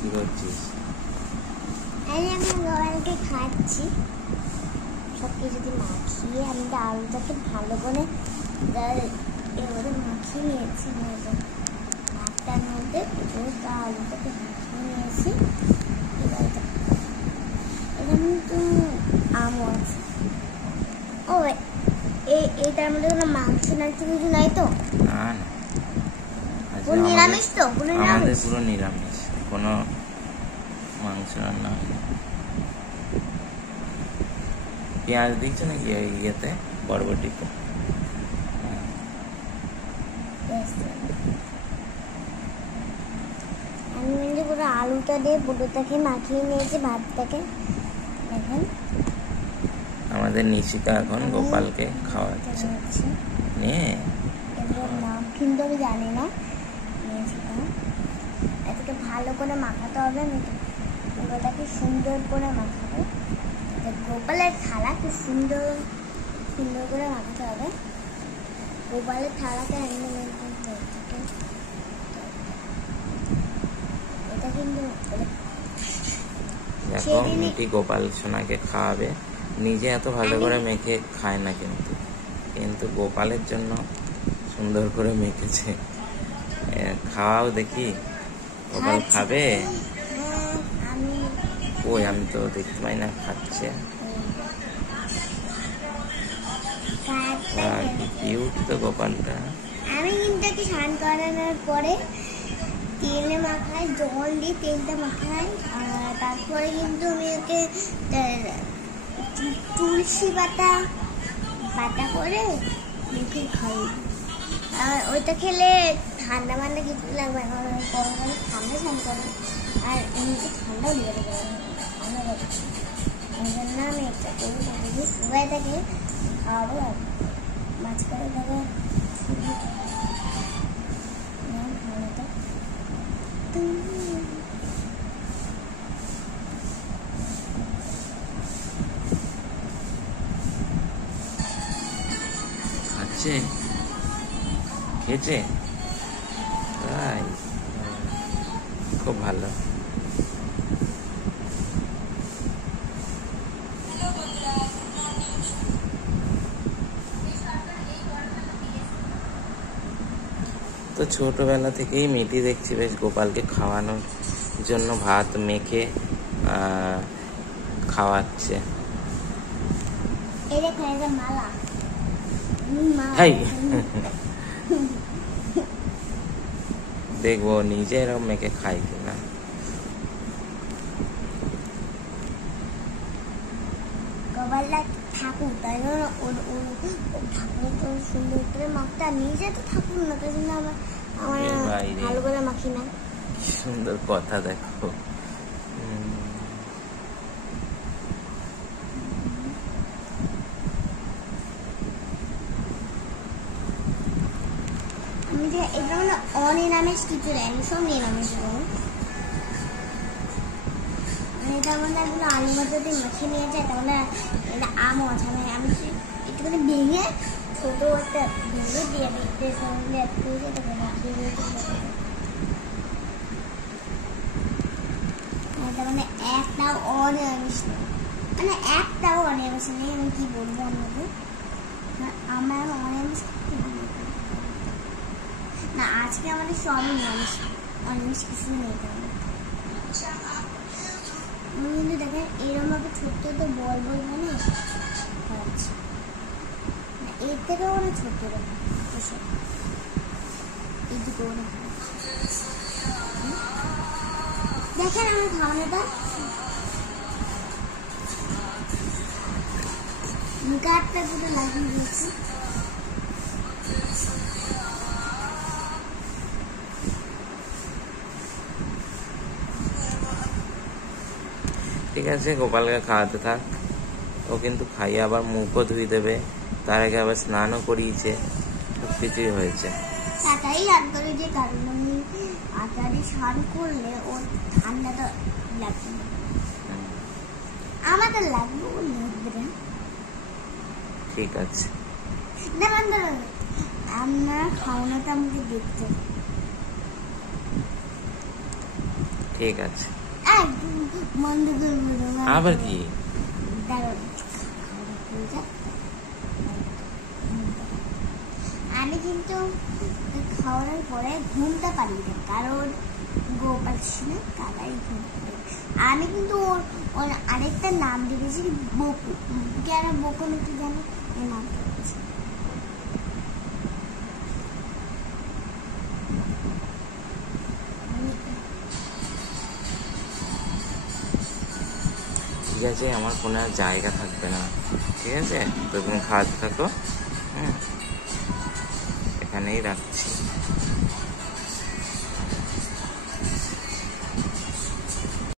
কি করছিস? আমি গোপালকে খাচ্ছি সব কিছু দিয়ে মাখিয়ে। আমি তো আলুটাকে ভালো করে এবারে মাখিয়ে নিয়েছি। ভাতটার মধ্যে পুরো আলুটাকে মাখিয়ে নিয়েছি। এটা কিন্তু আমও আছে। ও এইটার মধ্যে কোনো মাংস নাংস কিছু নাই তো? না না, নিরামিষ তো? আমাদের পুরো নিরামিষ, কোনো মাংস রান্না হয় না। পেঁয়াজ দিচ্ছ নাকি ইয়েতে, বরবটিতে? আমি কিন্তু পুরো আলুটা দিয়ে পুরোটাকে মাখিয়ে নিয়েছি ভাতটাকে। দেখেন আমাদের নিশিতা এখন গোপালকে খাওয়াচ্ছে। নিয়ে এগুলোর নাম কিন্তু আমি জানি না। এটাকে ভালো করে মাখাতে হবে। আমি পুরোটাকে সুন্দর করে মাখাবো। গোপালের থালা খুব সুন্দর সুন্দর করে মাখাতে হবে। গোপালের থালাটা এটা কিন্তু দেখো মিটি গোপাল সোনাকে খাওয়াবে। নিজে এত ভালো করে মেখে খায় না, কিন্তু গোপালের জন্য সুন্দর করে মেখেছে। খাওয়াও দেখি, গোপাল খাবে। ওই আমি তো দেখতে পাই না খাচ্ছে। কিউট তো গোপালটা। আমি কিন্তু একটু স্নান করানোর পরে তেলে মাখাই, জল দিয়ে তেলটা মাখাই। তারপরে কিন্তু আমি ওকে তুলসী পাতা করে মুখে খাই। আর ওইটা খেলে ঠান্ডা মান্ডা কিছু লাগবে না, গরমে ঠান্ডা স্নান করে। আর এমনিতে ঠান্ডাও লেগে যাবে। ওই জন্য আমি একটা করি, যদি শুকায় থাকে খাওয়াবো। আর মাঝখানে থাকে খাচ্ছে, খেয়েছে, তাই খুব ভালো। তো ছোটবেলা থেকেই মিটি দেখছি বেশ গোপালকে খাওয়ানোর জন্য ভাত মেখে খাওয়াচ্ছে। দেখবো নিজে এরকম মেখে খাই কিনা। ঠাকুর, তাই জন্য ঠাকুর সুন্দর করে মাখতে। নিজে তো ঠাকুর না, তাই জন্য আমার ভালো করে মাখি না। সুন্দর কথা, দেখো আমি যে এটা মানে অনিরামিষ কিছু দেয়নি, সব নিরামিষ। এটা আমাদের এগুলো আলু ভাজা দিয়ে মাখিয়ে নিয়ে যায়। তাহলে এটা আমও আছে। আমি একটুখানি ভেঙে ছোট একটা ভেঙে দিয়ে দিতে এটা মানে একটাও অনিরামিষ নেই, মানে একটাও অনিরামিষ নেই। আমি কি বলবো আপনাকে, আমার অনিরামিষ না। আজকে আমাদের সবই নিরামিষ, অনিরামিষ কিছু নেই। আমি কিন্তু দেখেন এরকম ভাবে ছোট্ট তো বল মানে খাওয়াচ্ছি, এর থেকেও অনেক ছোট্ট এইদিকে দেখেন আমার খাওয়ানোটা। গাছটা পুরো লাগিয়ে দিয়েছি। ঠিক আছে, গোপালকে খাওয়াতে থাক। ও কিন্তু খাইয়ে আবার মুখও ধুয়ে দেবে, তার আগে আবার স্নানও করিয়েছে, সব কিছুই হয়েছে। তাই লাগতো যে কারণ আমি আটারি স্নান করলে ওর ঠান্ডাটা লাগবে না, আমাদের লাগবে, ও লাগবে না। ঠিক আছে, আপনার খাওয়ানোটা আমাকে দেখতে। ঠিক আছে। একদম বন্ধ করবো না। আবার কি? দাঁড়াও, আমি কিন্তু খাওয়ানোর পরে ঘুমটা পারি না, কারণ গোপাল ছিল তারাই ঘুম পারে। আমি কিন্তু ওর আরেকটা নাম দিয়েছি বকু, কেন বকু নাকি জানো এই নামটা দিয়েছি। ঠিক আছে, আমার ফোনে আর জায়গা থাকবে না, ঠিক আছে? তো তুমি খাওয়াতে থাকো, এখানেই রাখছি।